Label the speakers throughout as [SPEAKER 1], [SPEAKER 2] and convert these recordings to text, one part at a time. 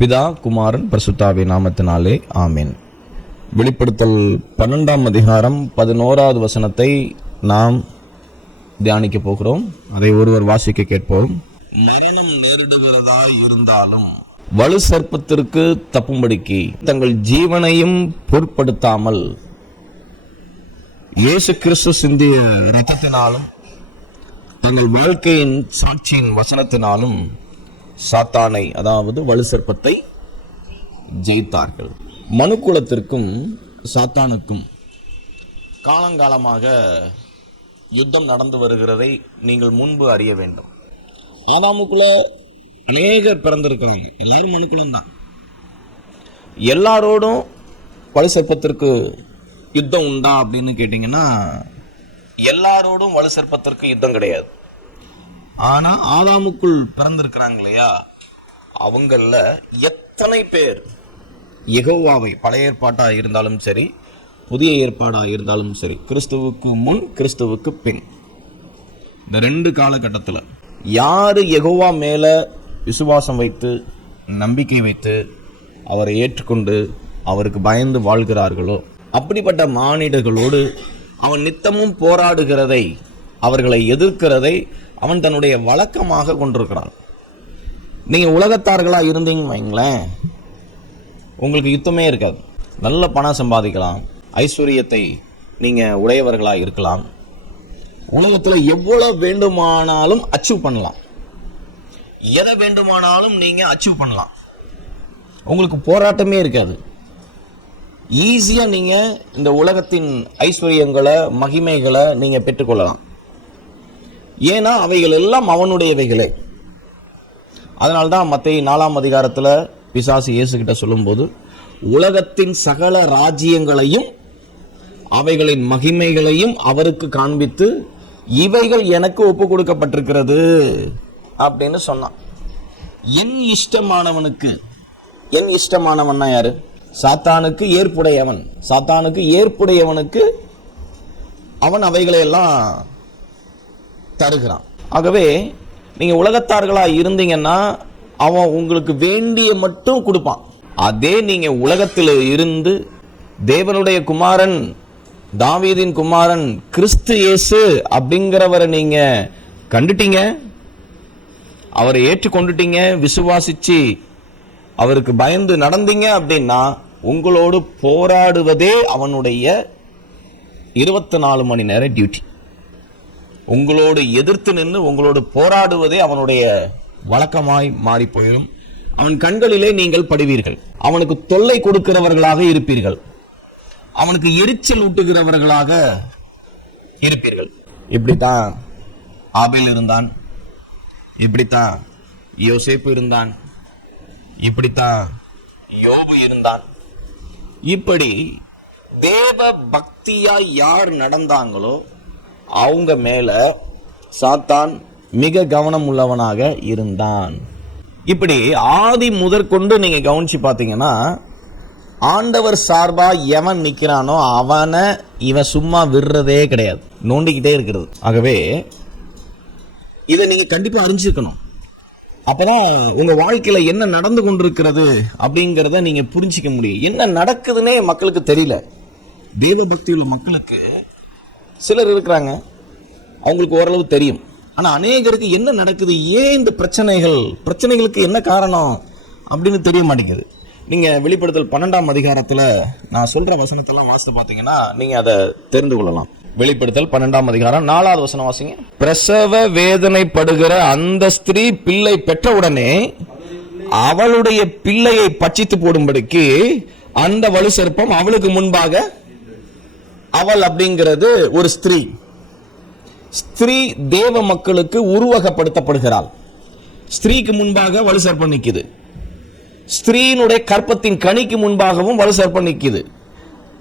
[SPEAKER 1] பிதா குமாரன் பரிசுத்தாவி நாமத்தினாலே ஆமென். வெளிப்படுத்தல் பன்னெண்டாம் அதிகாரம் பதினோராவது வசனத்தை நாம் தியானிக்க போகிறோம். அதை ஒருவர் வாசிக்க கேட்போம். மரணம் நேரிடுகிறதா இருந்தாலும் வலு சர்ப்பத்திற்கு தப்பும்படிக்கு தங்கள் ஜீவனையும் பொருட்படுத்தாமல் இயேசு கிறிஸ்து சிந்திய ரத்தத்தினாலும் தங்கள் வாழ்க்கையின் சாட்சியின் வசனத்தினாலும் சாத்தானை அதாவது வலு சர்ப்பத்தை ஜெயித்தார்கள். மனுக்குலத்திற்கும் சாத்தானுக்கும் காலங்காலமாக யுத்தம் நடந்து வருகிறதை நீங்கள் முன்பு அறிய வேண்டும். ஆதாமுக்குள்ள அநேகர் பிறந்திருக்கிறாங்க. எல்லாரும் மனுக்குலம் தான் எல்லாரோடும் வலு சர்ப்பத்திற்கு யுத்தம் உண்டா அப்படின்னு கேட்டிங்கன்னா எல்லாரோடும் வலு சர்ப்பத்திற்கு யுத்தம் கிடையாது. ஆனா ஆதாமுக்குள் பிறந்திருக்கிறாங்க இல்லையா அவங்கள எத்தனை பேர்? எகோவாவை பழைய ஏற்பாட்டா இருந்தாலும் சரி புதிய ஏற்பாடா இருந்தாலும் சரி கிறிஸ்துவுக்கு முன் கிறிஸ்துவுக்கு பின். இந்த ரெண்டு காலகட்டத்தில் யார் எகோவா மேலே விசுவாசம் வைத்து நம்பிக்கை வைத்து அவரை ஏற்றுக்கொண்டு அவருக்கு பயந்து வாழ்கிறார்களோ அப்படிப்பட்ட மானிடர்களோடு அவன் நித்தமும் போராடுகிறதை அவர்களை எதிர்க்கிறதை அவன் தன்னுடைய வழக்கமாக கொண்டிருக்கிறான். நீங்கள் உலகத்தார்களாக இருந்தீங்கன்னு வைங்களேன் உங்களுக்கு யுத்தமே இருக்காது. நல்ல பணம் சம்பாதிக்கலாம் ஐஸ்வர்யத்தை நீங்கள் உடையவர்களாக இருக்கலாம். உலகத்தில் எவ்வளவு வேண்டுமானாலும் அச்சீவ் பண்ணலாம். எதை வேண்டுமானாலும் நீங்கள் அச்சீவ் பண்ணலாம். உங்களுக்கு போராட்டமே இருக்காது. ஈஸியாக நீங்கள் இந்த உலகத்தின் ஐஸ்வர்யங்களை மகிமைகளை நீங்கள் பெற்றுக்கொள்ளலாம். ஏன்னா அவைகள் எல்லாம் அவனுடையவைகளே. அதனால்தான் மத்திய நாலாம் அதிகாரத்தில் பிசாசு இயேசுகிட்ட சொல்லும்போது உலகத்தின் சகல ராஜ்யங்களையும் அவைகளின் மகிமைகளையும் அவருக்கு காண்பித்து இவைகள் எனக்கு ஒப்பு கொடுக்கப்பட்டிருக்கிறது அப்படின்னு சொன்னான். என் இஷ்டமானவனுக்கு என் இஷ்டமானவன்னா யாரு? சாத்தானுக்கு ஏற்புடையவன். சாத்தானுக்கு ஏற்புடையவனுக்கு அவன் அவைகளை எல்லாம் தருகிறான். ஆகவே நீங்க உலகத்தார்களாக இருந்தீங்கன்னா அவன் உங்களுக்கு வேண்டிய மட்டும் கொடுப்பான். அதே நீங்க உலகத்தில் இருந்து தேவனுடைய குமாரன் தாவீதின் குமாரன் கிறிஸ்து இயேசு அப்படிங்கிறவரை நீங்க கண்டுட்டீங்க? அவரை ஏற்றுக்கொண்டுட்டீங்க? விசுவாசிச்சு அவருக்கு பயந்து நடந்தீங்க அப்படின்னா உங்களோடு போராடுவதே அவனுடைய இருபத்தி நாலு மணி நேர டியூட்டி. உங்களோடு எதிர்த்து நின்று உங்களோடு போராடுவதே அவனுடைய வழக்கமாய் மாறி போயிடும் அவன் கண்களிலே நீங்கள் படுவீர்கள். அவனுக்கு தொல்லை கொடுக்கிறவர்களாக இருப்பீர்கள். அவனுக்கு எரிச்சல் ஊட்டுகிறவர்களாக இருப்பீர்கள். இப்படித்தான் ஆபேல் இருந்தான். இப்படித்தான் யோசேப்பு இருந்தான். இப்படித்தான் யோபு இருந்தான். இப்படி தேவ பக்தியாய் யார் நடந்தாங்களோ அவங்க மேலே சாத்தான் மிக கவனம் உள்ளவனாக இருந்தான். இப்படி ஆதி முதற்கொண்டு நீங்கள் கவனிச்சு பார்த்தீங்கன்னா ஆண்டவர் சார்பாக எவன் நிற்கிறானோ அவனை இவன் சும்மா விடுறதே கிடையாது. நோண்டிக்கிட்டே இருக்கிறது. ஆகவே இதை நீங்கள் கண்டிப்பாக அறிஞ்சிருக்கணும். அப்போதான் உங்கள் வாழ்க்கையில் என்ன நடந்து கொண்டிருக்கிறது அப்படிங்கிறத நீங்கள் புரிஞ்சிக்க முடியும். என்ன நடக்குதுன்னே மக்களுக்கு தெரியல. தெய்வ பக்தியுள்ள மக்களுக்கு சிலர் இருக்கிறாங்க. அவங்களுக்கு ஓரளவு தெரியும். ஆனால் அநேகருக்கு என்ன நடக்குது? ஏன் இந்த பிரச்சனைகள்? பிரச்சனைகளுக்கு என்ன காரணம்? அப்படின்னு தெரிய மாட்டேங்குது. நீங்கள் வெளிப்படுத்தல் பன்னெண்டாம் அதிகாரத்தில் நான் சொல்கிற வசனத்தெல்லாம் வாசித்து பார்த்தீங்கன்னா நீங்கள் அதை தெரிந்து கொள்ளலாம். வெளிப்படுத்தல் பன்னெண்டாம் அதிகாரம் நாலாவது வசனம் வாசிங்க. பிரசவ வேதனைப்படுகிற அந்த ஸ்திரீ பிள்ளை பெற்ற உடனே அவளுடைய பிள்ளையை பச்சித்து போடும்படிக்கு அந்த வலு சர்ப்பம் அவளுக்கு முன்பாக அவள் அப்படிங்கிறது ஒரு ஸ்திரீ. ஸ்திரீ தேவ மக்களுக்கு உருவகப்படுத்தப்படுகிறாள். ஸ்திரீக்கு முன்பாக வலு சர்ப்பம் நிக்குது. ஸ்திரீனுடைய கற்பத்தின் கனிக்கு முன்பாகவும் வலு சர்ப்பம் நிக்குது.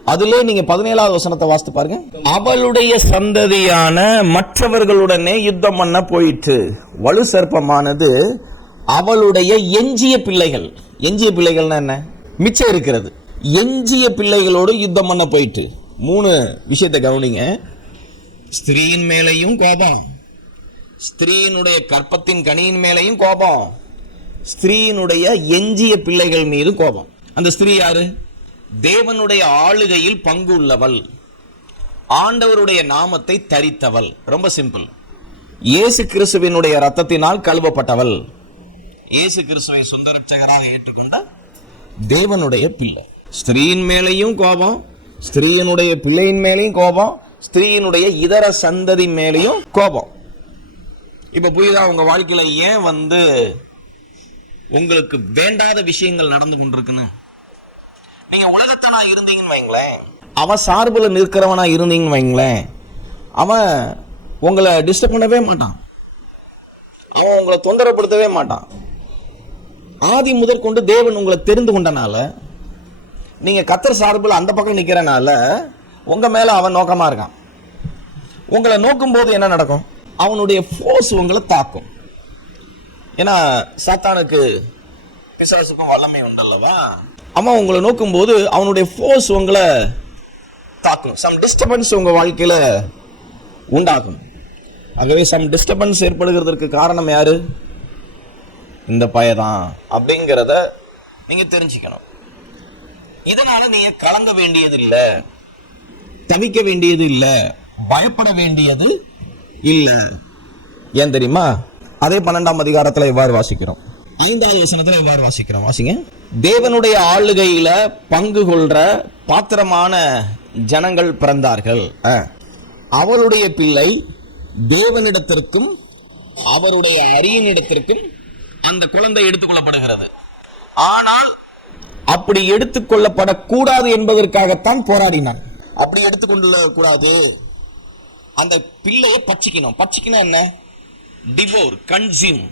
[SPEAKER 1] அதுல நீங்க பதினேழாவது வசனத்தை வாசித்து பாருங்க. அவளுடைய சந்ததியான மற்றவர்களுடனே யுத்தம் பண்ண போயிற்று. வலு சர்ப்பமானது அவளுடைய எஞ்சிய பிள்ளைகள். எஞ்சிய பிள்ளைகள்னா என்ன? மிச்சம் இருக்கிறது. எஞ்சிய பிள்ளைகளோடு யுத்தம் பண்ண போயிட்டு மூணு விஷயத்தை கவனிங்க. ஸ்திரீயின் மேலேயும் கோபம். ஸ்திரீயினுடைய கற்பத்தின் கனியின் மேலேயும் கோபம். ஸ்திரீயினுடைய எஞ்சிய பிள்ளைகள் மீது கோபம். அந்த ஸ்திரீ யாரு? தேவனுடைய ஆளுகையில் பங்கு உள்ளவள். ஆண்டவருடைய நாமத்தை தரித்தவள். ரொம்ப சிம்பிள். இயேசு கிறிஸ்துவினுடைய ரத்தத்தினால் கழுவப்பட்டவள். இயேசு கிறிஸ்துவை சொந்த ரட்சகராக ஏற்றுக்கொண்ட தேவனுடைய பிள்ளை. ஸ்திரீயின் மேலேயும் கோபம் ஸ்திரீயினுடைய பிள்ளையின் மேலேயும் கோபம் ஸ்திரீயினுடைய இதர சந்ததி மேலேயும் கோபம். இப்போ புரியுதா? உங்கள் வாழ்க்கையில் ஏன் வந்து உங்களுக்கு வேண்டாத விஷயங்கள் நடந்து கொண்டிருக்குன்னு? நீங்கள் உலகத்தனா இருந்தீங்கன்னு வைங்களேன். அவன் சார்பில் நிற்கிறவனா இருந்தீங்கன்னு வைங்களேன். அவன் உங்களை டிஸ்டர்ப் பண்ணவே மாட்டான். அவன் உங்களை தொந்தரப்படுத்தவே மாட்டான். ஆதி முதற்கொண்டு தேவன் உங்களை தெரிந்து கொண்டனால நீங்கள் கத்தர் சார்பில் அந்த பக்கம் நிற்கிறனால உங்கள் மேலே அவன் நோக்கமாக இருக்கான். உங்களை நோக்கும் போது என்ன நடக்கும்? அவனுடைய ஃபோர்ஸ் உங்களை தாக்கும். ஏன்னா சாத்தானுக்கு பிசாசுக்கும் வல்லமை உண்டல்லவா? அவன் உங்களை நோக்கும் போது அவனுடைய ஃபோர்ஸ் உங்களை தாக்கும். சம் டிஸ்டர்பன்ஸ் உங்கள் வாழ்க்கையில் உண்டாகும் ஆகவே சம் டிஸ்டர்பன்ஸ் ஏற்படுகிறதுக்கு காரணம் யார்? இந்த பயதான். அப்படிங்கிறத நீங்கள் தெரிஞ்சுக்கணும். இதனால நீங்க கலங்க வேண்டியது இல்ல தவிக்க வேண்டியது இல்ல பயப்பட வேண்டியது இல்ல. ஏன் தெரியுமா? அதே பன்னெண்டாம் அதிகாரத்துல இவ்வாறு வாசிக்கிறோம். ஐந்தாவது வசனத்துல இவ்வாறு வாசிக்கிறோம். வாசிங்க. தேவனுடைய ஆளுகையில பங்கு கொள்ற பாத்திரமான ஜனங்கள் பிறந்தார்கள். அவளுடைய பிள்ளை தேவனிடத்திற்கும் அவருடைய அரியனிடத்திற்கும் அந்த குழந்தை எடுத்துக்கொள்ளப்படுகிறது ஆனால் அப்படி எடுத்துக்கொள்ளப்படக்கூடாது என்பதற்காகத்தான் போராடினான். அப்படி எடுத்துக்கொள்ள கூடாது அந்த பிள்ளையை பச்சிக்கணும் பச்சிக்கணும் என்ன? டிவோர் கன்சியூம்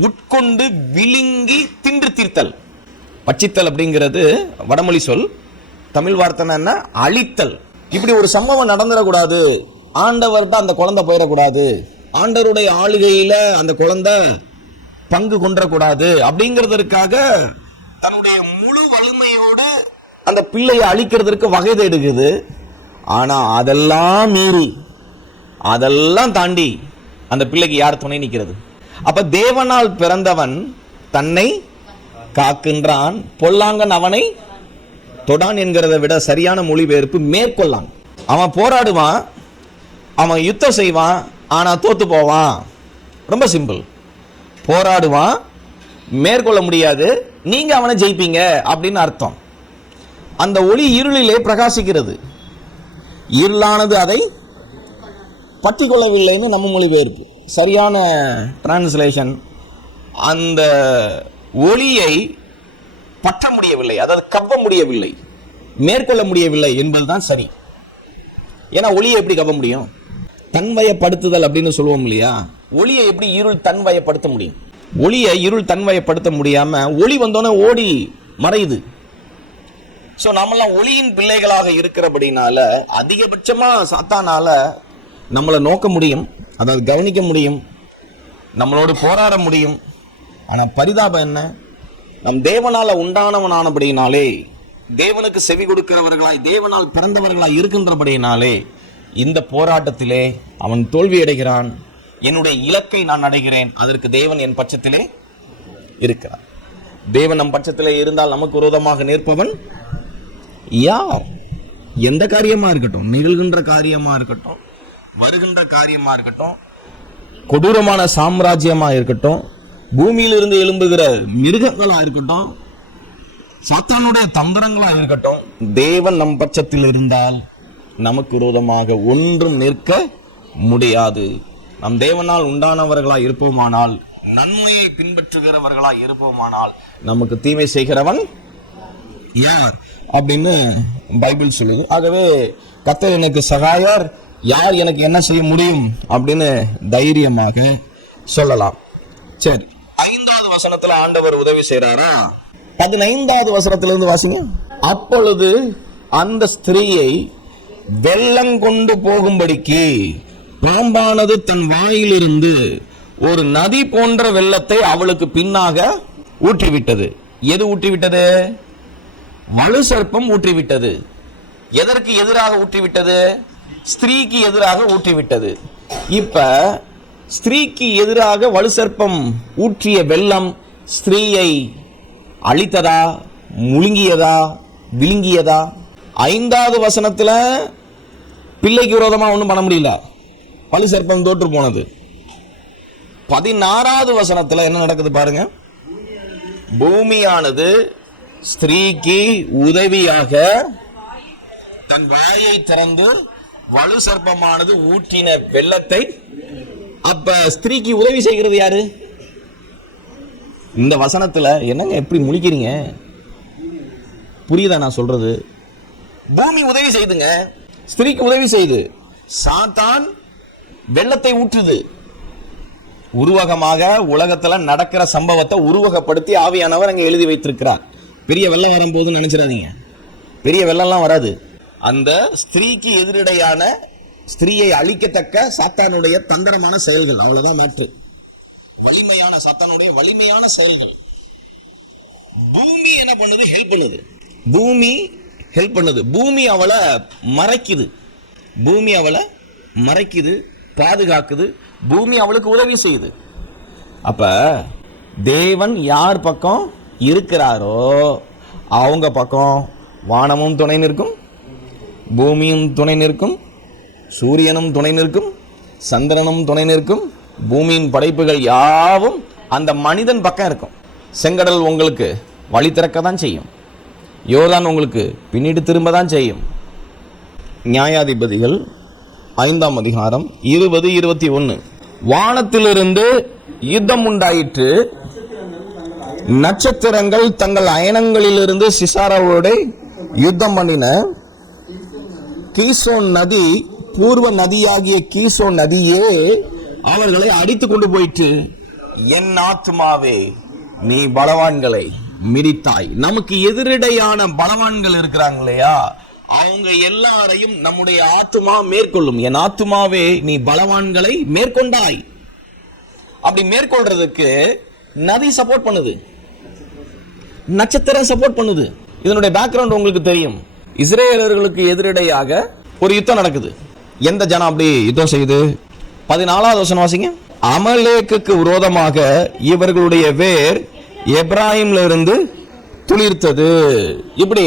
[SPEAKER 1] உட்கொண்டு விழுங்கி தின்று தீர்த்தல். பச்சித்தல் அப்படிங்கிறது வடமொழி சொல். தமிழ் வார்த்தை என்ன? அழித்தல். இப்படி ஒரு சம்பவம் நடந்துடக்கூடாது. ஆண்டவர்கிட்ட அந்த குழந்தை போயிடக்கூடாது. ஆண்டவருடைய ஆளுகையில் அந்த குழந்தை பங்கு கொண்டக்கூடாது அப்படிங்கிறதற்காக தன்னுடைய முழு வலிமையோடு அந்த பிள்ளையை அழிக்கிறதுக்கு வகை தேடுகிறது. ஆனால் அதெல்லாம் மீறி அதெல்லாம் தாண்டி அந்த பிள்ளைக்கு யார் துணை நிற்கிறது? அப்போ தேவனால் பிறந்தவன் தன்னை காக்கின்றான் பொல்லாங்கன் அவனை தொடான் என்கிறத விட சரியான மொழிபெயர்ப்பு மேற்கொள்ளான். அவன் போராடுவான் அவன் யுத்தம் செய்வான் ஆனால் தோத்து போவான். ரொம்ப சிம்பிள். போராடுவான் மேற்கொள்ள முடியாது. நீங்க அவனை ஜெயிப்பீங்க அப்படின்னு அர்த்தம். அந்த ஒளி இருளிலே பிரகாசிக்கிறது. இருளானது அதை பற்றி கொள்ளவில்லைன்னு நம்ம மொழிபெயர்ப்பு. சரியான டிரான்ஸ்லேஷன் அந்த ஒளியை பற்ற முடியவில்லை. அதாவது கவ்வ முடியவில்லை. மேற்கொள்ள முடியவில்லை என்பதுதான் சரி. ஏன்னா ஒளியை எப்படி கவ்வ முடியும்? தன்வயப்படுத்துதல் அப்படின்னு சொல்லுவோம் இல்லையா? ஒளியை எப்படி இருள் தன்வயப்படுத்த முடியும்? ஒளியை இருள் தன்மையப்படுத்த முடியாம ஒளி வந்தோன்னே ஓடி மறையுது. ஸோ நம்மளாம் ஒளியின் பிள்ளைகளாக இருக்கிறபடினால அதிகபட்சமாக சாத்தானால நம்மளை நோக்க முடியும் அதாவது கவனிக்க முடியும் நம்மளோடு போராட முடியும். ஆனால் பரிதாபம் என்ன? நம் தேவனால் உண்டானவனானபடினாலே தேவனுக்கு செவி கொடுக்கிறவர்களாய் தேவனால் பிறந்தவர்களாய் இருக்கின்றபடியினாலே இந்த போராட்டத்திலே அவன் தோல்வியடைகிறான். என்னுடைய இலக்கை நான் அடைகிறேன். அதற்கு தேவன் என் பட்சத்திலே இருக்கிறார். தேவன் நம் பட்சத்திலே இருந்தால் நமக்கு விரோதமாக நிற்பவன் யார்? எந்த காரியமா இருக்கட்டும் நிகழ்கின்ற காரியமா இருக்கட்டும் வருகின்ற காரியமா இருக்கட்டும் கொடூரமான சாம்ராஜ்யமா இருக்கட்டும் பூமியிலிருந்து எழும்புகிற மிருகங்களா இருக்கட்டும் சாத்தானுடைய தந்திரங்களா இருக்கட்டும் தேவன் நம் பட்சத்தில் இருந்தால் நமக்கு விரோதமாக ஒன்றும் நிற்க முடியாது. நம் தேவனால் உண்டானவர்களாய் இருப்போமானால் நன்மையை பின்பற்றுகிறவர்களாய் இருப்போமானால் நமக்கு தீமை செய்கிறவன் யார்? அப்படின்னு பைபிள் சொல்லுது. ஆகவே கத்தர் எனக்கு சகாயர் யார் எனக்கு என்ன செய்ய முடியும் அப்படின்னு தைரியமாக சொல்லலாம். சரி. ஐந்தாவது வசனத்துல ஆண்டவர் உதவி செய்யறாரா பதினைந்தாவது வசனத்திலிருந்து வாசிங்க. அப்பொழுது அந்த ஸ்திரீயை வெள்ளம் கொண்டு போகும்படிக்கு பாம்பானது தன் வாயிலிருந்து ஒரு நதி போன்ற வெள்ளத்தை அவளுக்கு பின்னாக ஊற்றிவிட்டது. எது ஊற்றிவிட்டது? வலு சர்ப்பம் ஊற்றிவிட்டது. எதற்கு எதிராக ஊற்றிவிட்டது? ஸ்திரீக்கு எதிராக ஊற்றிவிட்டது. இப்ப ஸ்திரீக்கு எதிராக வலு சர்ப்பம் ஊற்றிய வெள்ளம் ஸ்திரீயை அழித்ததா? முழுங்கியதா? விழுங்கியதா? ஐந்தாவது வசனத்தில் பிள்ளைக்கு விரோதமாக ஒன்றும் பண்ண முடியல. பழி சர்ப்பம் தோற்று போனது. பதினாறாவது வசனத்துல என்ன நடக்குது பாருங்க. பூமியானது ஸ்திரீக்கு உதவியாக தன் வாயை திறந்து வலு சர்ப்பமானது ஊற்றின வெள்ளத்தை அப்ப ஸ்திரீக்கு உதவி செய்கிறது யாரு? இந்த வசனத்துல என்னங்க எப்படி முழிக்கிறீங்க? புரியுதா நான் சொல்றது? பூமி உதவி செய்துங்க. ஸ்திரீக்கு உதவி செய்து சாத்தான் வெள்ளத்தை ஊற்றுது. உருவகமாக உலகத்துல நடக்கிற சம்பவத்தை உருவகப்படுத்தி ஆவியானவர் அங்கே எழுதி வைத்திருக்கிறார். பெரிய வெள்ளம் வரும்போதுன்னு நினைச்சிடாதீங்க. பெரிய வெள்ளம்லாம் வராது. அந்த ஸ்திரீக்கு எதிரடையான ஸ்திரீயை அழிக்கத்தக்க சாத்தானுடைய தந்திரமான செயல்கள். அவ்வளவுதான் மேட்ரு வலிமையான சாத்தானுடைய வலிமையான செயல்கள். பூமி என்ன பண்ணுது? ஹெல்ப் பண்ணுது. பூமி ஹெல்ப் பண்ணுது. பூமி அவளை மறைக்குது. பூமி அவளை மறைக்குது. பாதுகாக்குது பூமி அவளுக்கு உதவி செய்யுது. அப்போ தேவன் யார் பக்கம் இருக்கிறாரோ அவங்க பக்கம் வானமும் துணை நிற்கும் பூமியும் துணை நிற்கும் சூரியனும் துணை நிற்கும் சந்திரனும் துணை நிற்கும் பூமியின் படைப்புகள் யாவும் அந்த மனிதன் பக்கம் இருக்கும். செங்கடல் உங்களுக்கு வழி திறக்க தான் செய்யும். யோதான் உங்களுக்கு பின்னிட்டு திரும்ப தான் செய்யும். நியாயாதிபதிகள் ஐந்தாம் அதிகாரம் இருபது இருபத்தி ஒன்று வானத்திலிருந்து யுத்தம் உண்டாயிற்று. நட்சத்திரங்கள் தங்கள் அயனங்களிலிருந்து சிசாராவோட யுத்தம் பண்ணின. கீசோன் நதி பூர்வ நதியாகிய கீசோன் நதியே அவர்களை அடித்து கொண்டு போயிற்று. என் ஆத்துமாவே நீ பலவான்களை மிதித்தாய். நமக்கு எதிரடையான பலவான்கள் இருக்கிறாங்க இல்லையா அவங்க எல்லாரையும் நம்முடைய ஆத்துமா மேற்கொள்ளும். என் ஆத்துமாவே நீ பலவான்களை மேற்கொண்டாய். அப்படி மேற்கொள்றதுக்கு நதி சப்போர்ட் பண்ணுது. நட்சத்திரம் சப்போர்ட் பண்ணுது. இதனுடைய பேக்ரவுண்ட் உங்களுக்கு தெரியும். இஸ்ரேலர்களுக்கு எதிரடையாக ஒரு யுத்தம் நடக்குது. எந்த ஜனம் அப்படி யுத்தம் செய்யுது பதினாலாவது வருஷம் வாசிங்க. அமலேக்குக்கு விரோதமாக இவர்களுடைய வேர் எப்ராஹிம்ல இருந்து துளிர்த்தது. இப்படி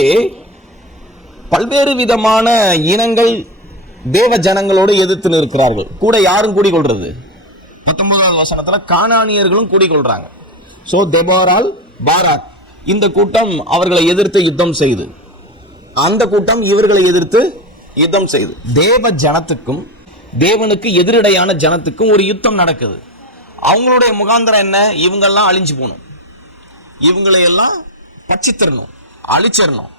[SPEAKER 1] பல்வேறு விதமான இனங்கள் தேவ ஜனங்களோடு எதிர்த்து நிற்கிறார்கள். கூட யாரும் கூடிக்கொள்றது? பத்தொன்பதாவது வசனத்தில் காணானியர்களும் கூடிக்கொள்றாங்க. So தெபோரால் Barak. இந்த கூட்டம் அவர்களை எதிர்த்து யுத்தம் செய்து. அந்த கூட்டம் இவர்களை எதிர்த்து யுத்தம் செய்து. தேவ ஜனத்துக்கும் தேவனுக்கு எதிரடையான ஜனத்துக்கும் ஒரு யுத்தம் நடக்குது. அவங்களுடைய முகாந்திரம் என்ன? இவங்கெல்லாம் அழிஞ்சு போகணும். இவங்களையெல்லாம் பச்சித்தரணும் அழிச்சிடணும்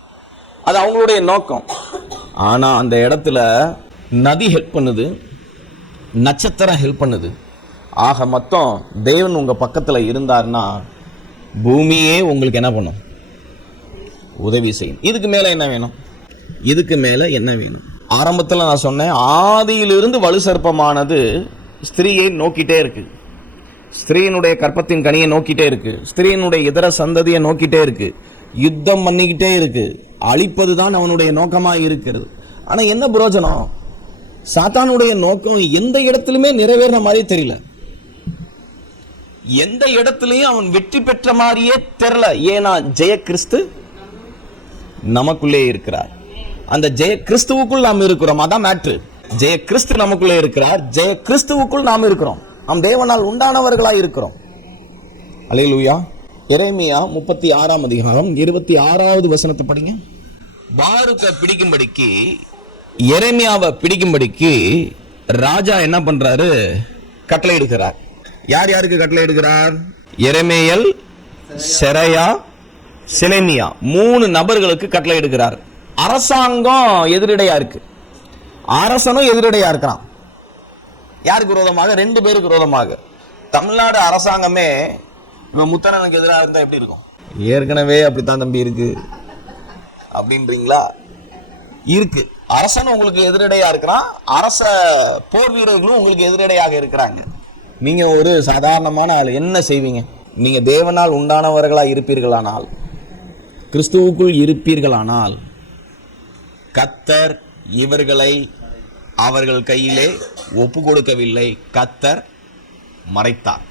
[SPEAKER 1] அது அவங்களுடைய நோக்கம். ஆனால் அந்த இடத்துல நதி ஹெல்ப் பண்ணுது நட்சத்திரம் ஹெல்ப் பண்ணுது. ஆக மொத்தம் தேவன் உங்கள் பக்கத்தில் இருந்தார்னா பூமியே உங்களுக்கு என்ன பண்ணும்? உதவி செய்யும். இதுக்கு மேலே என்ன வேணும்? இதுக்கு மேலே என்ன வேணும்? ஆரம்பத்தில் நான் சொன்னேன் ஆதியிலிருந்து வலு சர்ப்பமானது ஸ்திரீயை நோக்கிட்டே இருக்குது ஸ்திரீனுடைய கற்பத்தின் கனியை நோக்கிட்டே இருக்குது ஸ்திரீனுடைய இதர சந்ததியை நோக்கிட்டே இருக்குது யுத்தம் பண்ணிக்கிட்டே இருக்கு. அழிப்பது தான் அவனுடைய நோக்கமா இருக்கிறது. ஆனா என்ன புரோஜனம்? சாத்தானுடைய நோக்கம் எந்த இடத்துலையுமே நிறைவேறின மாதிரி தெரியல. எந்த இடத்துலையும் அவன் வெற்றி பெற்ற மாதிரியே தெரியல. ஏன்னா ஜெய கிறிஸ்து நமக்குள்ளே இருக்கிறார். அந்த ஜெய கிறிஸ்துவுக்குள் நாம் இருக்கிறோம். அதான் மேட்ரு ஜெய கிறிஸ்து நமக்குள்ளே இருக்கிறார். ஜெய கிறிஸ்துவுக்குள் நாம் இருக்கிறோம். நாம் தேவனால் உண்டானவர்களா இருக்கிறோம். அலையலூயா இறைமையா முப்பத்தி ஆறாம் அதிகாரம் இருபத்தி ஆறாவது வசனத்தை படிங்க. பாருக்க பிடிக்கும்படிக்கு எரேமியாவை பிடிக்கும்படிக்கு ராஜா என்ன பண்றாரு? கட்டளை எடுக்கிறார் யார் யாருக்கு கட்டளை எடுக்கிறார் எரேமியல் செரையா சிலைமியா மூணு நபர்களுக்கு கட்டளை எடுக்கிறார் அரசாங்கம் எதிரடையா இருக்கு. அரசனும் எதிரடையா இருக்கிறான். யாருக்கு விரோதமாக? ரெண்டு பேருக்கு விரோதமாக. தமிழ்நாடு அரசாங்கமே இவன் முத்தனனுக்கு எதிராக இருந்தா எப்படி இருக்கும்? ஏற்கனவே அப்படித்தான் தம்பி இருக்கு. அப்படின்றீங்களா? இருக்கு. அரசன் உங்களுக்கு எதிரடையா இருக்கிறான். அரச போர் வீரர்களும் உங்களுக்கு எதிரடையாக இருக்கிறாங்க. நீங்க ஒரு சாதாரணமான ஆள். என்ன செய்வீங்க? நீங்க தேவனால் உண்டானவர்களா இருப்பீர்களானால் கிறிஸ்துவுக்குள் இருப்பீர்களானால் கத்தர் இவர்களை அவர்கள் கையிலே ஒப்பு கொடுக்கவில்லை. கத்தர் மறைத்தார்.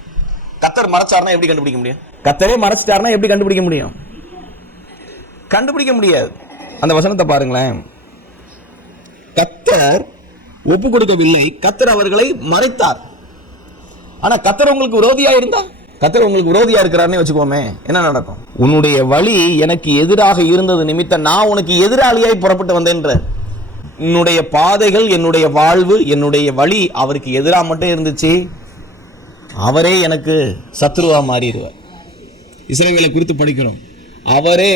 [SPEAKER 1] கத்தர் மறைச்சார்னா எப்படி கண்டுபிடிக்க முடியும்? கத்தரே மறைச்சிட்டாருன்னா எப்படி கண்டுபிடிக்க முடியும்? கண்டுபிடிக்க முடியாது. அந்த வசனத்தை பாருங்களேன். கத்தர் ஒப்பு கொடுக்கவில்லை. கத்தர் அவர்களை மறைத்தார். ஆனா கத்தர் உங்களுக்கு விரோதியா இருந்தா? கத்தர் உங்களுக்கு விரோதியா இருக்கிறாருன்னு வச்சுக்கோமே. என்ன நடக்கும்? உன்னுடைய வழி எனக்கு எதிராக இருந்தது நிமித்தம் நான் உனக்கு எதிராளியாய் புறப்பட்டு வந்தேன்ற. உன்னுடைய பாதைகள் என்னுடைய வாழ்வு என்னுடைய வழி அவருக்கு எதிராக மட்டும் இருந்துச்சு. அவரே எனக்கு சத்ருவா மாறிடுவார். இஸ்ரவேலை குறித்து படிக்கணும் அவரே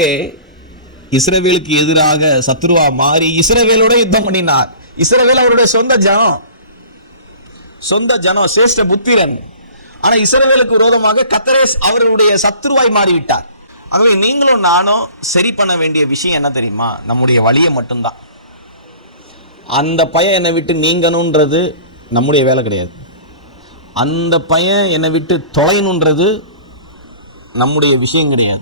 [SPEAKER 1] இஸ்ரவேலுக்கு எதிராக சத்ருவா மாறி இஸ்ரவேலோட யுத்தம் பண்ணினார். இஸ்ரவேல் அவருடைய சொந்த ஜனம். சொந்த ஜனம் சிரேஷ்ட புத்திரன். ஆனா இஸ்ரவேலுக்கு விரோதமாக கத்தரேஸ் அவருடைய சத்ருவாய் மாறிவிட்டார். ஆகவே நீங்களும் நானும் சரி பண்ண வேண்டிய விஷயம் என்ன தெரியுமா? நம்முடைய வழியை மட்டும்தான். அந்த பையன் என்னை விட்டு நீங்கணுன்றது நம்முடைய வேலை கிடையாது. அந்த பையன் என்னை விட்டு தொலைணுன்றது நம்முடைய விஷயம் கிடையாது.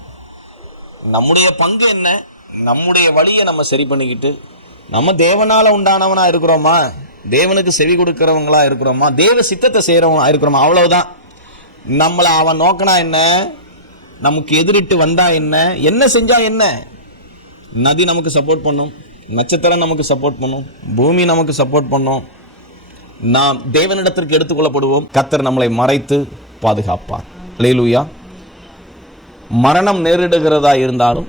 [SPEAKER 1] நம்முடைய பங்கு என்ன? நம்முடைய வழியை நம்ம சரி பண்ணிக்கிட்டு நம்ம தேவனால் உண்டானவனாக இருக்கிறோமா? தேவனுக்கு செவி கொடுக்குறவங்களா இருக்கிறோமா? தேவ சித்தத்தை செய்கிறவங்களா இருக்கிறோமா? அவ்வளவுதான். நம்மளை அவன் நோக்கினா என்ன? நமக்கு எதிரிட்டு வந்தா என்ன? என்ன செஞ்சா என்ன? நதி நமக்கு சப்போர்ட் பண்ணும் நட்சத்திரம் நமக்கு சப்போர்ட் பண்ணும் பூமி நமக்கு சப்போர்ட் பண்ணும் நாம் தேவனிடத்திற்கு எடுத்துக்கொள்ளப்படுவோம். கத்தர் நம்மளை மறைத்து பாதுகாப்பார். லேலூயா மரணம் நேரிடுகிறதா இருந்தாலும்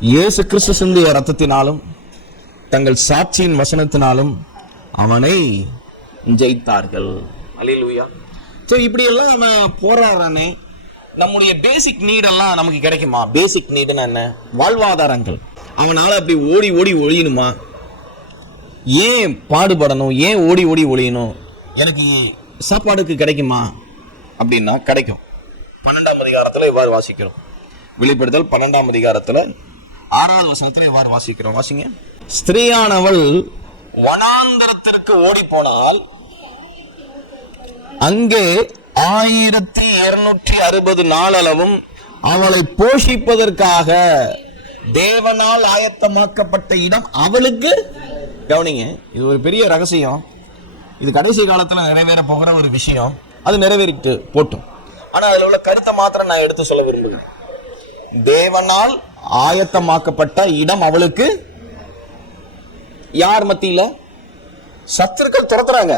[SPEAKER 1] இயேசு கிறிஸ்து சிந்திய ரத்தத்தினாலும் தங்கள் சாட்சியின் வசனத்தினாலும் அவனை ஜெயித்தார்கள். அல்லேலூயா ஸோ இப்படியெல்லாம் அவன் போராடுறானே நம்முடைய பேசிக் நீடெல்லாம் நமக்கு கிடைக்குமா? பேசிக் நீடுன்னு என்ன? வாழ்வாதாரங்கள். அவனால் அப்படி ஓடி ஓடி ஒழியணுமா? ஏன் பாடுபடணும்? ஏன் ஓடி ஓடி ஒழியணும் எனக்கு சாப்பாடுக்கு கிடைக்குமா? அப்படின்னா கிடைக்கும். பன்னெண்டாம் அதிகாரத்தில் இவ்வாறு வாசிக்கிறோம். வெளிப்படுத்தல் பன்னெண்டாம் அதிகாரத்தில் ஆறாவது வசனத்தில் இவ்வாறு வாசிக்கிறோம். வாசிங்க. ஸ்திரீயானவள் வனாந்தரத்திற்கு ஓடி போனால் அங்கே ஆயிரத்தி இருநூற்றி அறுபது நாளளவும் அவளை போஷிப்பதற்காக தேவனால் ஆயத்தமாக்கப்பட்ட இடம் அவளுக்கு? கவனிங்க இது ஒரு பெரிய ரகசியம். இது கடைசி காலத்தில் நிறைவேற போகிற ஒரு விஷயம். அது நிறைவேறிட்டு போட்டும். ஆனால் அதில் உள்ள கருத்தை மாத்திரம் நான் எடுத்து சொல்ல விரும்புகிறேன். தேவனால் ஆயத்தமாக்கப்பட்ட இடம் அவளுக்கு? யார் மத்தியில்? சத்துருக்கள் துரத்துறாங்க.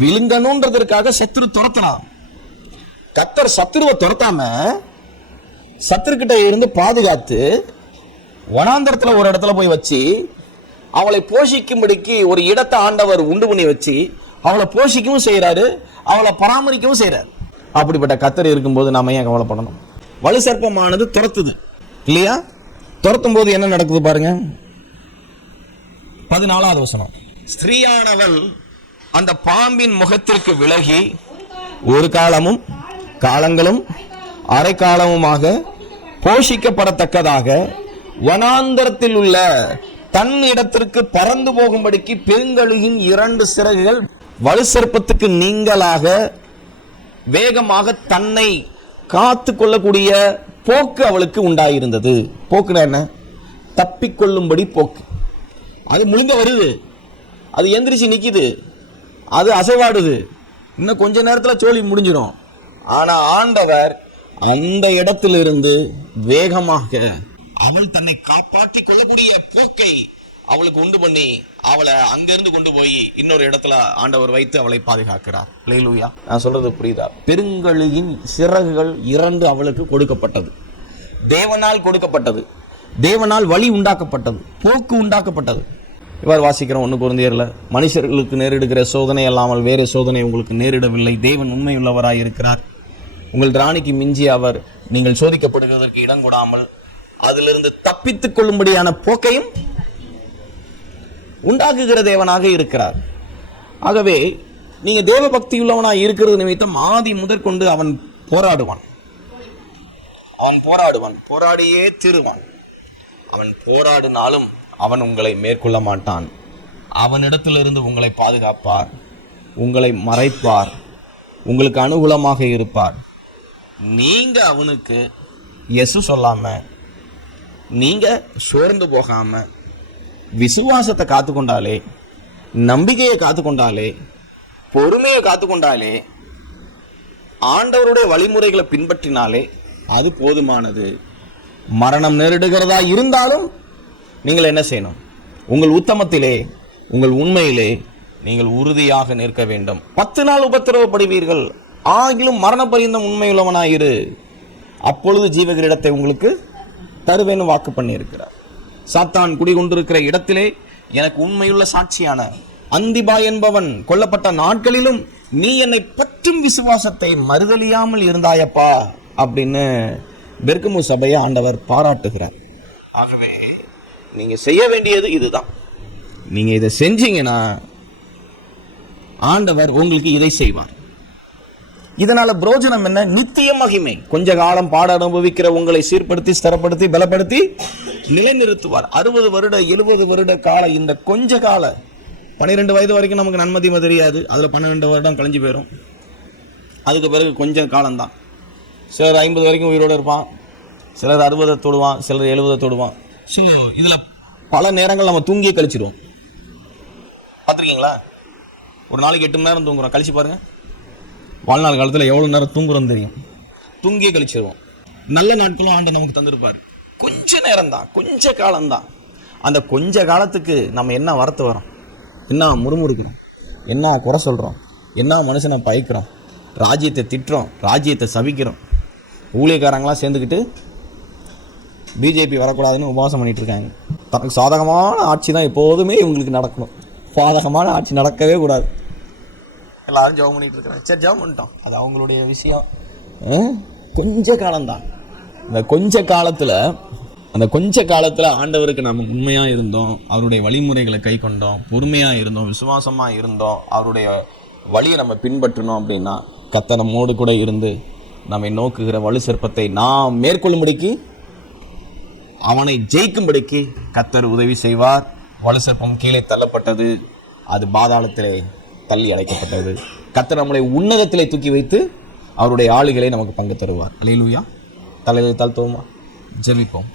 [SPEAKER 1] விழுங்கணுன்றதற்காக சத்துரு துரத்துறான். கத்தர் சத்துருவை துரத்தாம சத்துருக்கிட்ட இருந்து பாதுகாத்து வனாந்தரத்துல ஒரு இடத்துல போய் வச்சு அவளை போஷிக்கும்படிக்கு ஒரு இடத்தை ஆண்டவர் உண்டு பண்ணி வச்சு அவளை போஷிக்கவும் செய்யறாரு அவளை பராமரிக்கவும் செய்யறாரு அப்படிப்பட்ட கத்தர் இருக்கும்போது நாம ஏன் கவலைப்படணும் வலு சர்ப்பமானது துரத்துது. இல்லையா? துரத்தும் போது என்ன நடக்குது பாருங்க. பதினாலாவது வசனம். ஸ்திரீயானவள் அந்த பாம்பின் முகத்திற்கு விலகி ஒரு காலமும் காலங்களும் அரை காலமுமாக போஷிக்கப்படத்தக்கதாக வனாந்தரத்தில் உள்ள தன் இடத்திற்கு பறந்து போகும்படிக்கு பெருங்கழுகின் இரண்டு சிறகுகள் வலு சிற்பத்துக்கு நீங்களாக வேகமாக தன்னை காத்து கொள்ளக்கூடிய போக்கு அவளுக்கு உண்டாயிருந்தது. போக்குனா என்ன? தப்பிக்கொள்ளும்படி போக்கு. அது முழுங்க வருது. அது எந்திரிச்சு நிற்கிது அது அசைவாடுது. இன்னும் கொஞ்ச நேரத்தில் சோழி முடிஞ்சிடும் ஆனால் ஆண்டவர் அந்த இடத்திலிருந்து வேகமாக அவள் தன்னை காப்பாற்றிக் கொள்ளக்கூடிய போக்கை அவளுக்கு உண்டு பண்ணி அவளை அங்கிருந்து கொண்டு போய் இன்னொரு இடத்துல ஆண்டவர் வைத்து அவளை பாதுகாக்கிறார். லேலூயா நான் சொல்றது புரியுதா? பெருங்கழுகின் சிறகுகள் இரண்டு அவளுக்கு கொடுக்கப்பட்டது. தேவனால் கொடுக்கப்பட்டது. தேவனால் வழி உண்டாக்கப்பட்டது. போக்கு உண்டாக்கப்பட்டது. இவ்வாறு வாசிக்கிறோம் ஒன்று குழந்தையரில் மனுஷர்களுக்கு நேரிடுகிற சோதனை அல்லாமல் வேறு சோதனை உங்களுக்கு நேரிடவில்லை. தேவன் உண்மையுள்ளவராய் இருக்கிறார் உங்கள் ராணிக்கு மிஞ்சி அவர் நீங்கள் சோதிக்கப்படுகிறதற்கு இடம் கொடாமல் அதிலிருந்து தப்பித்துக் கொள்ளும்படியான போக்கையும் உண்டாக்குகிற தேவனாக இருக்கிறார். ஆகவே நீங்க தேவ பக்தியுள்ளவனாய் இருக்கிறது நிமித்தம் ஆதி முதற்கொண்டு அவன் போராடுவான். அவன் போராடுவான். போராடியே தீருவான். அவன் போராடினாலும் அவன் உங்களை மேற்கொள்ள மாட்டான். அவனிடத்திலிருந்து உங்களை பாதுகாப்பார். உங்களை மறைப்பார். உங்களுக்கு அனுகூலமாக இருப்பார். நீங்க அவனுக்கு எசு சொல்லாம நீங்கள் சோர்ந்து போகாமல் விசுவாசத்தை காத்துக்கொண்டாலே நம்பிக்கையை காத்துக்கொண்டாலே பொறுமையை காத்துக்கொண்டாலே ஆண்டவருடைய வழிமுறைகளை பின்பற்றினாலே அது போதுமானது. மரணம் நேரிடுகிறதா இருந்தாலும் நீங்கள் என்ன செய்யணும்? உங்கள் உத்தமத்திலே உங்கள் உண்மையிலே நீங்கள் உறுதியாக நிற்க வேண்டும். பத்து நாள் உபத்திரவப்படுவீர்கள். ஆகிலும் மரண பரியந்தம் உண்மையுள்ளவனாயிரு. அப்பொழுது ஜீவகிரிடத்தை உங்களுக்கு தருவேன்னு வாக்கு பண்ணியிருக்கிறார். சாத்தான் குடிகொண்டிருக்கிற இடத்திலே எனக்கு உண்மையுள்ள சாட்சியான அந்திபா என்பவன் கொல்லப்பட்ட நாட்களிலும் நீ என்னை பற்றும் விசுவாசத்தை மறுதலியாமல் இருந்தாயப்பா அப்படின்னு பெர்கமு சபையை ஆண்டவர் பாராட்டுகிறார். ஆகவே நீங்க செய்ய வேண்டியது இதுதான். நீங்க இதை செஞ்சீங்கன்னா ஆண்டவர் உங்களுக்கு இதை செய்வார். இதனால புரோஜனம் என்ன? நித்திய மகிமை. கொஞ்ச காலம் பாட அனுபவிக்கிற உங்களை சீர்படுத்தி ஸ்திரப்படுத்தி பலப்படுத்தி நிலைநிறுத்துவார். அறுபது வருட எழுபது வருட கால இந்த கொஞ்ச கால பன்னிரெண்டு வயது வரைக்கும் நமக்கு நன்மதிமை தெரியாது. அதில் பன்னிரெண்டு வருடம் கழிஞ்சு போயிடும் அதுக்கு பிறகு கொஞ்சம் காலம்தான். சிலர் ஐம்பது வரைக்கும் உயிரோடு இருப்பான். சிலர் அறுபதை தொடுவான் சிலர் எழுபதை தொடுவான். ஸோ இதில் பல நேரங்கள் நம்ம தூங்கியே கழிச்சிடுவோம் பார்த்துருக்கீங்களா? ஒரு நாளைக்கு எட்டு மணி நேரம் தூங்குறோம். கழிச்சு பாருங்கள் வாழ்நாள் காலத்தில் எவ்வளோ நேரம் தூங்குறோம்னு தெரியும்? தூங்கியே கழிச்சிருவோம். நல்ல நாட்களும் ஆண்டு நமக்கு தந்திருப்பார். கொஞ்ச நேரம் தான் கொஞ்ச காலம்தான். அந்த கொஞ்ச காலத்துக்கு நம்ம என்ன வரத்து வரோம்? என்ன முறுமுறுக்கிறோம்? என்ன குறை சொல்கிறோம் என்ன மனுஷனை பயக்கிறோம்? ராஜ்யத்தை திட்டுறோம் ராஜ்யத்தை சபிக்கிறோம். ஊழியக்காரங்களாம் சேர்ந்துக்கிட்டு பிஜேபி வரக்கூடாதுன்னு உபவாசம் பண்ணிட்டு இருக்காங்க. தனக்கு சாதகமான ஆட்சி தான் எப்போதுமே இவங்களுக்கு நடக்கணும். பாதகமான ஆட்சி நடக்கவே கூடாது. எல்லாரும் ஜெபம் பண்ணிட்டு இருக்கிறேன் சரி ஜெபம் பண்ணிட்டோம். அது அவங்களுடைய விஷயம். கொஞ்ச காலம்தான். இந்த கொஞ்ச காலத்தில் அந்த கொஞ்ச காலத்தில் ஆண்டவருக்கு நம்ம உண்மையாக இருந்தோம் அவருடைய வழிமுறைகளை கை கொண்டோம் பொறுமையாக இருந்தோம் விசுவாசமாக இருந்தோம் அவருடைய வழியை நம்ம பின்பற்றினோம் அப்படின்னா கத்த நம்மோடு கூட இருந்து நம்மை நோக்குகிற வலு சிற்பத்தை நாம் மேற்கொள்ளும்படிக்கு அவனை ஜெயிக்கும்படிக்கு கத்தர் உதவி செய்வார். வலு சிற்பம் கீழே தள்ளப்பட்டது. அது பாதாளத்திலே தள்ளி அடைக்கப்பட்டது. கத்த நம்மளை உன்னதத்திலே தூக்கி வைத்து அவருடைய ஆளுகளை நமக்கு பங்கு தருவார். அலையிலூயா தலையில் தாழ்த்துவோமா? ஜெபிப்போம்.